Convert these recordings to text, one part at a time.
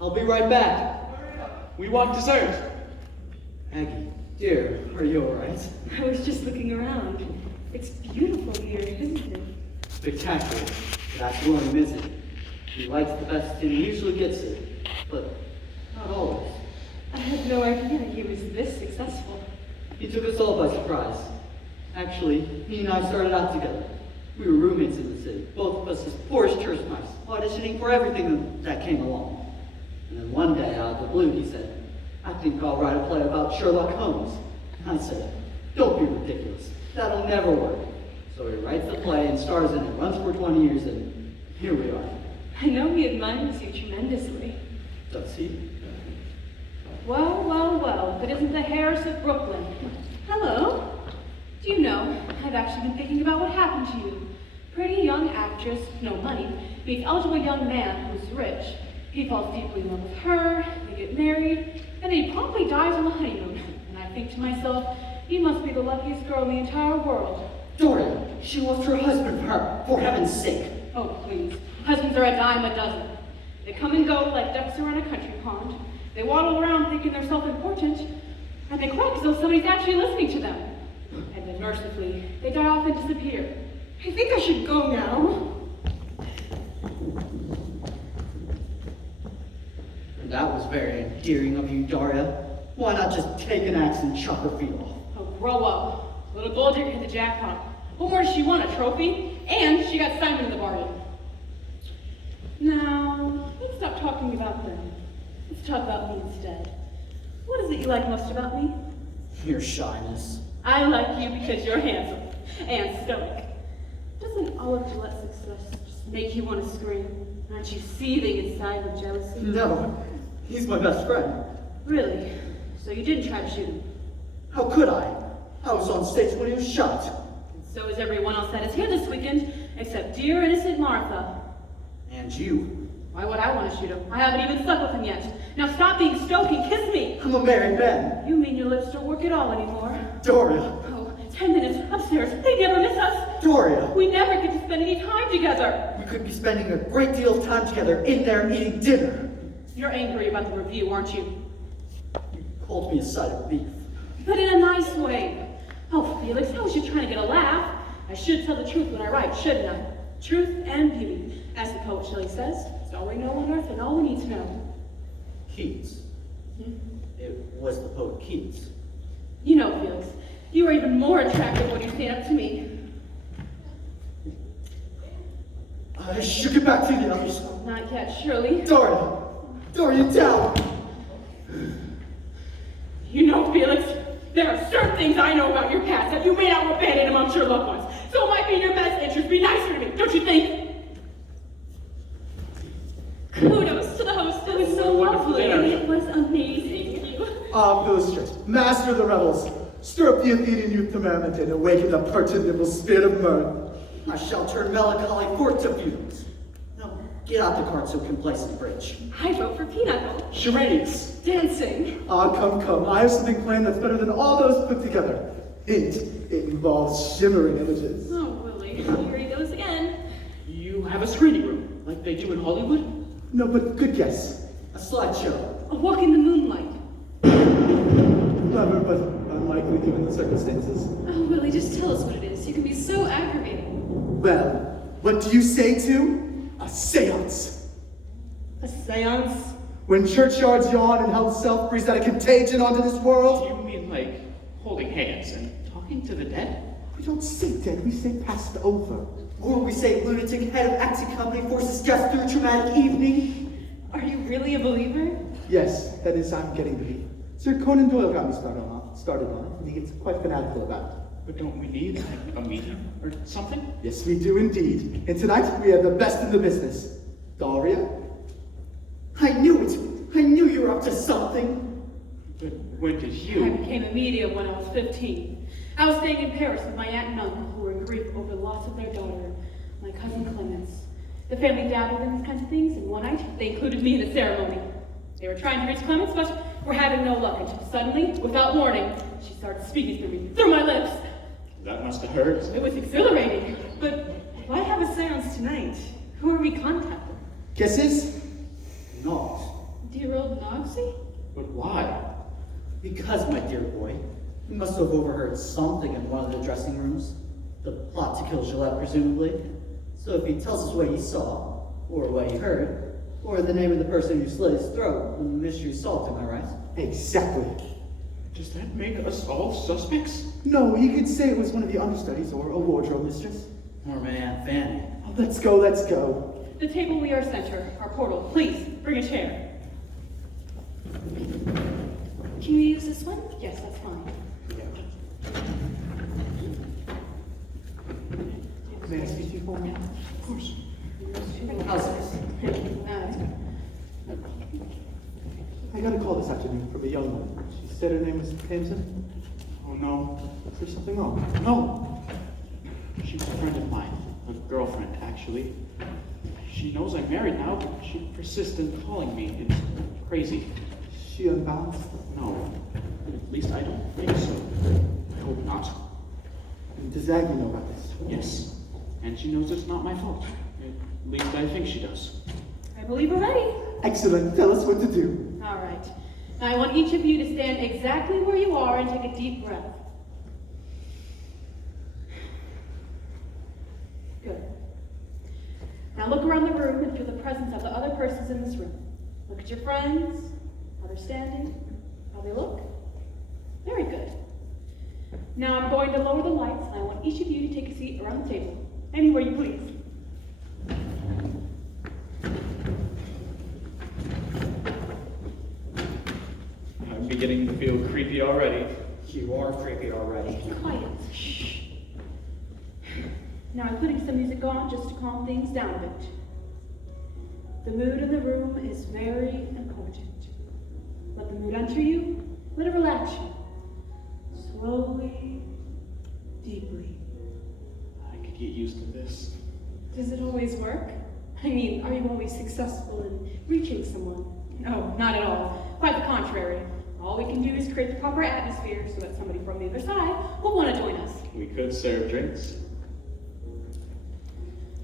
I'll be right back. We want dessert. Aggie, dear, are you alright? I was just looking around. It's beautiful here, isn't it? Spectacular. That's William, is it? He likes the best and he usually gets it. But not always. I had no idea he was this successful. He took us all by surprise. Actually, he and I started out together. We were roommates in the city, both of us as poor as church mice, auditioning for everything that came along. And then one day, out of the blue, he said, I think I'll write a play about Sherlock Holmes. And I said, don't be ridiculous. That'll never work. So he writes the play and stars in it, runs for 20 years, and here we are. I know he admires you tremendously. Does he? Well, well, well, if it isn't the Harris of Brooklyn. Hello. Do you know, I've actually been thinking about what happened to you. Pretty young actress, no money, meets eligible young man who's rich. He falls deeply in love with her, they get married, and then he promptly dies on the honeymoon. And I think to myself, you must be the luckiest girl in the entire world. Doria, she lost her husband for heaven's sake. Oh, please. Husbands are a dime a dozen. They come and go like ducks around a country pond. They waddle around thinking they're self-important, and they quack as though somebody's actually listening to them. And then mercifully, they die off and disappear. I think I should go now. That was very endearing of you, Daria. Why not just take an axe and chop her feet off? Oh, grow up. Little gold digger hit the jackpot. What more does she want? A trophy? And she got Simon in the bargain. Now, let's stop talking about them. Let's talk about me instead. What is it you like most about me? Your shyness. I like you because you're handsome and stoic. Doesn't all of Gillette's success just make you want to scream? Aren't you seething inside with jealousy? No, he's my best friend. Really? So you didn't try to shoot him? How could I? I was on stage when he was shot. And so is everyone else that is here this weekend, except dear innocent Martha. And you. Why would I want to shoot him? I haven't even slept with him yet. Now stop being stoic and kiss me! I'm a married man. You mean your lips don't work at all anymore? Doria. Oh, 10 minutes upstairs. They never miss us. Doria. We never get to spend any time together. We could be spending a great deal of time together in there eating dinner. You're angry about the review, aren't you? You called me a side of beef. But in a nice way. Oh, Felix, how was you trying to get a laugh? I should tell the truth when I write, shouldn't I? Truth and beauty. As the poet Shelley says, it's all we know on earth and all we need to know. Keats. It was the poet Keats. You know, Felix, you are even more attractive when you stand up to me. I should get back to the others. Not yet, surely. Doria! Doria, down! You know, Felix, there are certain things I know about your past that you may not abandon amongst your loved ones. So it might be in your best interest, be nicer to me, don't you think? Kudos to the host. It was so lovely. It was amazing. Illustrate, master of the revels, stir up the Athenian youth to merriment and awaken the purchasable spirit of mirth. I shall turn melancholy forth to fumes. Now, get out the cart so we can play some bridge. I vote for Pinochle. Charades. Dancing. Ah, come, I have something planned that's better than all those put together. It involves shimmering images. Oh, Willie, here he goes again. You have a screening room, like they do in Hollywood? No, but good guess. A slideshow. A walk in the moonlight. Clever, but unlikely given the circumstances. Oh, Willie, just tell us what it is. You can be so aggravating. Well, what do you say to a seance? A seance? When churchyards yawn and hell's self breathes out a contagion onto this world? You mean like holding hands and talking to the dead? We don't say dead, we say passed over. Or we say lunatic head of acting company forces guests through a traumatic evening. Are you really a believer? Yes, that is, I'm getting to be. Sir Conan Doyle got me started on it, and he gets quite fanatical about it. But don't we need a medium or something? Yes, we do indeed. And tonight, we have the best in the business. Daria? I knew it. I knew you were up to something. But when did I you? became a medium when I was 15. I was staying in Paris with my aunt and uncle who were in grief over the loss of their daughter, my cousin Clemence. The family dabbled in these kinds of things, and one night they included me in the ceremony. They were trying to reach Clemence, but were having no luck until suddenly, without warning, she started speaking through me, through my lips. That must have hurt. It was exhilarating. But why have a seance tonight? Who are we contacting? Guesses? Not. Dear old Noxie? But why? Because, my dear boy, he must have overheard something in one of the dressing rooms. The plot to kill Gillette, presumably. So if he tells us what he saw, or what he heard, or the name of the person who slit his throat, then the mystery is solved, am I right? Exactly. Does that make us all suspects? No, you could say it was one of the understudies or a wardrobe mistress. Or my Aunt Fanny. Oh, let's go, let's go. The table we are center, our portal. Please, bring a chair. Can you use this one? Yes, that's fine. May I speak to you for a minute? Of course. How's this? I got a call this afternoon from a young woman. She said her name was Tamsin. Oh no. Is there something wrong? No. She's a friend of mine. A girlfriend, actually. She knows I'm married now, but she persists in calling me. It's crazy. Is she unbalanced? No. At least I don't think so. I hope not. And does Aggie know about this? Yes. And she knows it's not my fault. At least I think she does. I believe we're ready. Excellent. Tell us what to do. All right. Now I want each of you to stand exactly where you are and take a deep breath. Good. Now look around the room and feel the presence of the other persons in this room. Look at your friends, how they're standing, how they look. Very good. Now I'm going to lower the lights, and I want each of you to take a seat around the table, anywhere you please. I'm beginning to feel creepy already. You are creepy already. Be quiet. Shh. Now I'm putting some music on just to calm things down a bit. The mood in the room is very important. Let the mood enter you. Let it relax you. Slowly, deeply. I could get used to this. Does it always work? I mean, are you always successful in reaching someone? No, not at all. Quite the contrary. All we can do is create the proper atmosphere so that somebody from the other side will want to join us. We could serve drinks.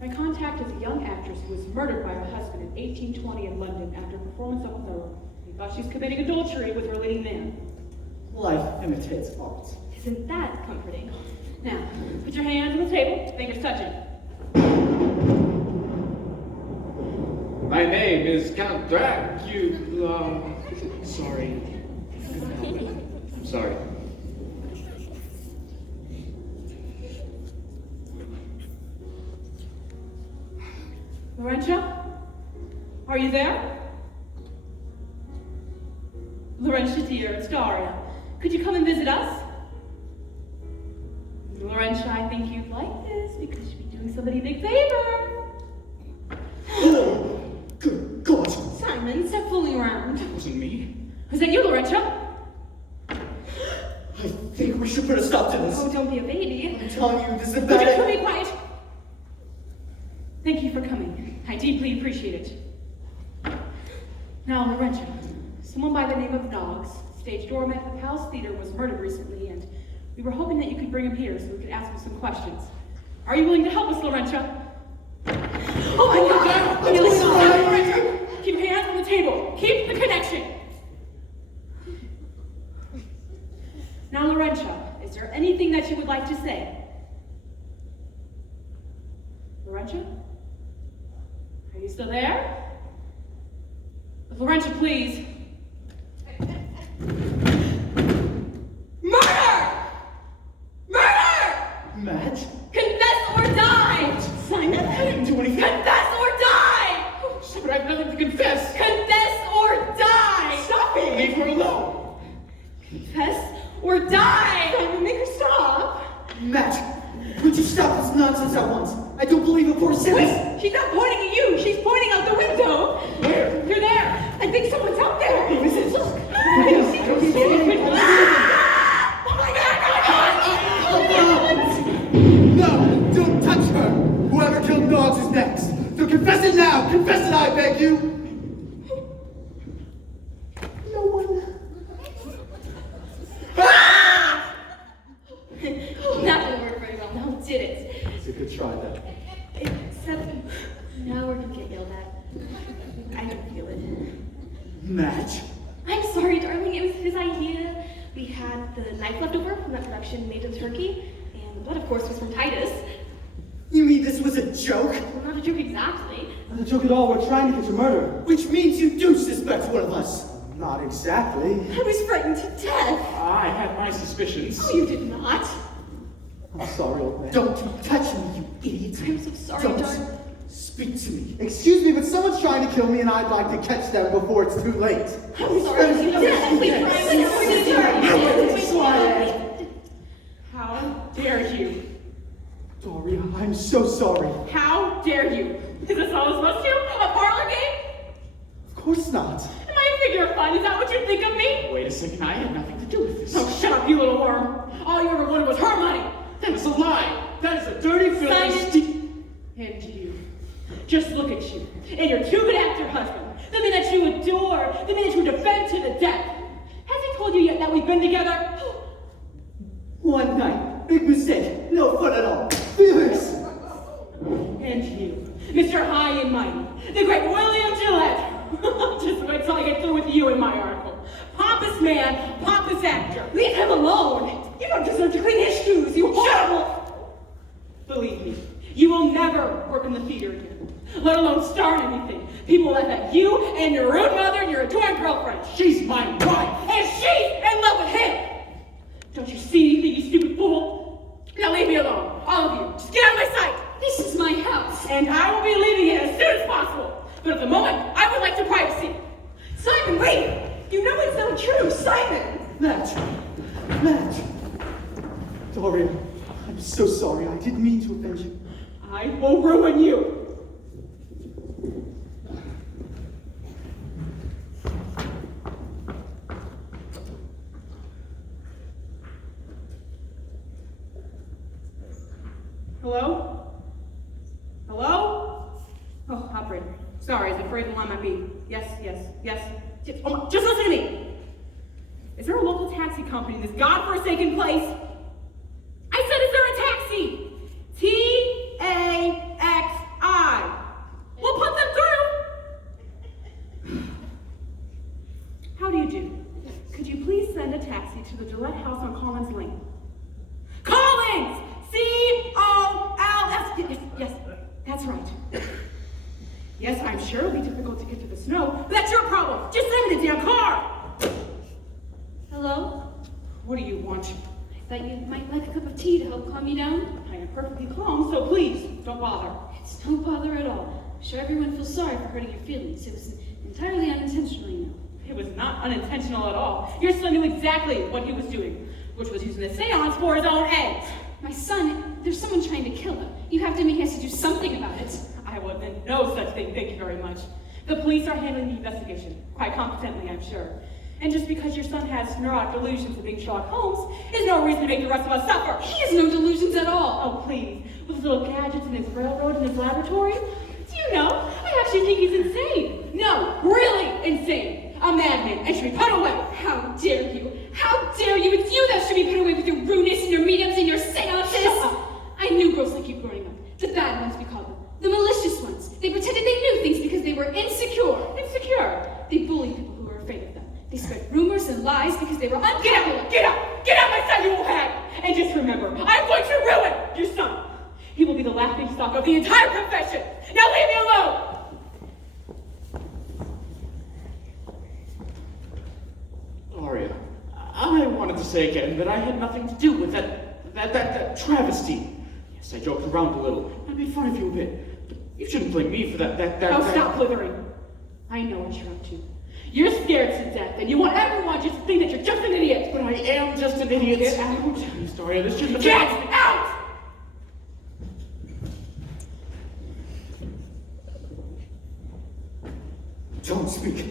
My contact is a young actress who was murdered by her husband in 1820 in London after a performance of Othello. He thought she was committing adultery with her leading man. Life imitates art. Isn't that comforting? Now, put your hands on the table, fingers touching. My name is Count Dracula. Sorry. I'm sorry. Laurentia? Are you there? Laurentia, dear, it's Daria. Could you come and visit us? Laurentia, I think you'd like this because you'd be doing somebody a big favor. Oh, good God! Simon, stop fooling around. That wasn't me. Was that you, Laurentia? I think we should put a stop to this. Oh, don't be a baby. I'm telling you, this is a Would you bad be quiet? Thank you for coming. I deeply appreciate it. Now, Laurentia, someone by the name of Noggs, stage doorman at the Palace Theater, was murdered recently, and we were hoping that you could bring him here so we could ask him some questions. Are you willing to help us, Laurentia? Oh my God! Okay, listen, Laurentia. Keep your hands on the table. Keep the connection. Now, Laurentia, is there anything that you would like to say? Laurentia? Are you still there? Laurentia, please. Murder! Murder! Matt? Confess or die! Simon, I didn't do anything. Confess or die! But I have nothing to confess. Confess or die! Stop it! Leave her alone. Confess or die! Simon, make her stop! Matt, would you stop this nonsense at once? I don't believe a poor sinner. Wait, she's not pointing at you. She's pointing out the window. Where? You're there. I think someone's out there. Who is it? Look. I don't see anything. Oh my God! No, don't touch her. Whoever killed Noggs is next. So confess it now. Confess it, I beg you. No one. That didn't work very well, now did it? It's a good try, then. Except now we're gonna get yelled at. I can feel it. Match? I'm sorry, darling. It was his idea. We had the knife left over from that production made in Turkey, and the blood, of course, was from Titus. You mean this was a joke? Well, not a joke exactly. Not a joke at all. We're trying to get your murder. Which means you do suspect one of us. Not exactly. I was frightened to death. I had my suspicions. Oh, you did not. I'm sorry, old man. Don't you touch me, you idiot. I'm so sorry, Don't darling. speak to me. Excuse me, but someone's trying to kill me, and I'd like to catch them before it's too late. I'm sorry. You did. Please, How dare you? Doria, I'm so sorry. How dare you? Is this all it's supposed to? A parlor game? Of course not. Am I a figure of fun? Is that what you think of me? Wait a second, I had nothing to do with this. Oh, shut up, you little worm. All you ever wanted was her money. That is a lie. That is a dirty, filthy, Simon, and you. Just look at you and your two good actor husband. The man that you adore, the man that you defend to the death. Has he told you yet that we've been together? One night. Big mistake. No fun at all. Felix! And you, Mr. High and Mighty, the great William Gillette. Just wait till I get through with you in my article. Pompous man, pompous actor. Leave him alone. You don't deserve to clean his shoes, you horrible. Believe me, you will never work in the theater again, let alone star in anything. People laugh at you and your rude mother and your adoring girlfriend. She's my wife. And she's in love with him. Don't you see anything, you stupid fool? Now leave me alone, all of you. Just get out of my sight. This is my house. And I will be leaving it as soon as possible. But at the moment, I would like to privacy. Simon, wait! You know it's not true, Simon! Match. Match. Doria, I'm so sorry. I didn't mean to offend you. I will ruin you. Hello? Hello? Oh, operator. Sorry, I was afraid the line might be. Yes. Just listen to me. Is there a local taxi company in this godforsaken place? I said, is there a taxi? T-A-X-I. We'll put them through. How do you do? Could you please send a taxi to the Gillette House on Collins Lane? Collins! C-O-L-S. Yes, that's right. Yes, I'm sure it'll be difficult to get to the snow, but that's your problem. Just send me the damn car. Hello? What do you want? I thought you might like a cup of tea to help calm you down. I am perfectly calm, so please, don't bother. It's no bother at all. I'm sure everyone feels sorry for hurting your feelings. It was entirely unintentional, you know. It was not unintentional at all. Your son knew exactly what he was doing, which was using the seance for his own ends. My son, there's someone trying to kill him. You have to admit he has to do something about it. I wouldn't know such thing, thank you very much. The police are handling the investigation, quite competently, I'm sure. And just because your son has neurotic delusions of being Sherlock Holmes is no reason to make the rest of us suffer. He has no delusions at all. Oh, please. With his little gadgets and his railroad and his laboratory? Do you know, I actually think he's insane. No, really insane. A madman and should be put away. How dare you? How dare you? It's you that should be put away with your rudeness and your mediums and your seances. Shut up. I knew girls like you growing up. The bad ones, we call them. The malicious ones. They pretended they knew things because they were insecure. Insecure. They bullied people who were afraid of them. They spread rumors and lies because they were unpopular. Get out, my son, you old hag! And just remember, I'm going to ruin your son. He will be the laughing stock of the entire profession. Now leave me alone! Gloria, I wanted to say again that I had nothing to do with that travesty. Yes, I joked around a little. I made fun of you a bit. But you shouldn't blame me for that. Stop blithering. I know what you're up to. You're scared to death, and you want everyone just to think that you're just an idiot. But I am just an idiot. Get out. I'm sorry, this shouldn't have Get been. out! Don't speak.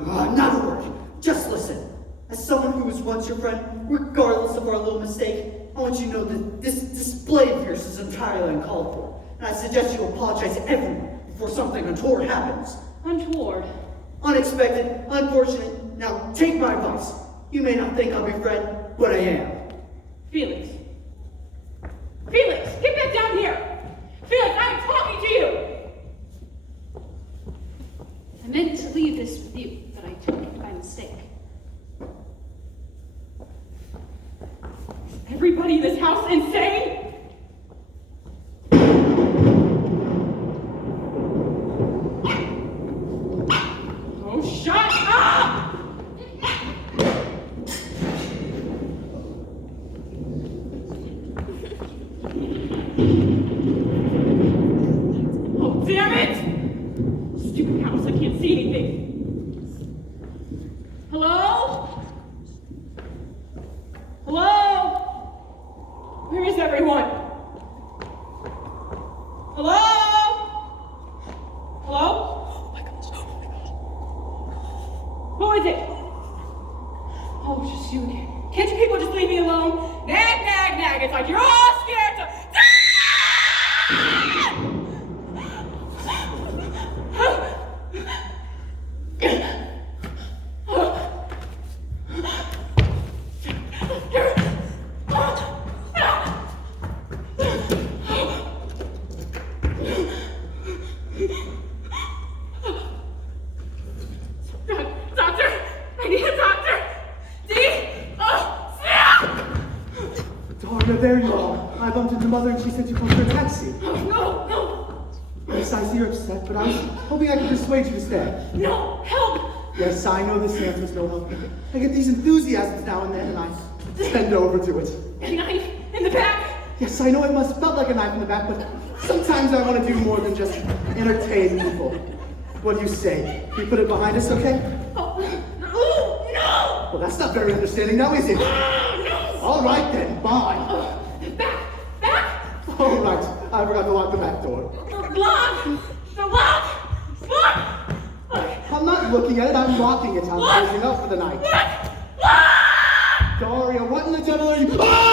Not a word. Just listen. As someone who was once your friend, regardless of our little mistake, I want you to know that this display of yours is entirely uncalled for. And I suggest you apologize to everyone before something untoward happens. Untoward. Unexpected, unfortunate. Now take my advice. You may not think I'm your friend, but I am. Felix, get back down here! Felix, I am talking to you! I meant to leave this with you, but I took it by mistake. Is everybody in this house insane? Oh, shut up! Oh, damn it! Stupid house, I can't see anything. Hello? Hello? Where is everyone? Hello? Hello? Oh my gosh. Who is it? Oh, it's just you again. Can't you people just leave me alone? Nag, nag, nag. It's like you're all scared to. Doctor! I need a doctor! Daria, there you are. I bumped into Mother and she said you called for a taxi. No! Yes, I see you're upset, but I was hoping I could persuade you to stay. No! Help! Yes, I know this answer's no help. I get these enthusiasms now and then, and I tend to overdo it. A knife in the back! Yes, I know it must have felt like a knife in the back, but sometimes I want to do more than just entertain people. What do you say? We put it behind us, okay? Oh, no! Well, that's not very understanding now, is it? No! All right then, bye. Back! All right, I forgot to lock the back door. Lock! The lock! Lock! I'm not looking at it, I'm locking it. I'm closing up for the night. Lock! Daria, what in the devil are you? Ah!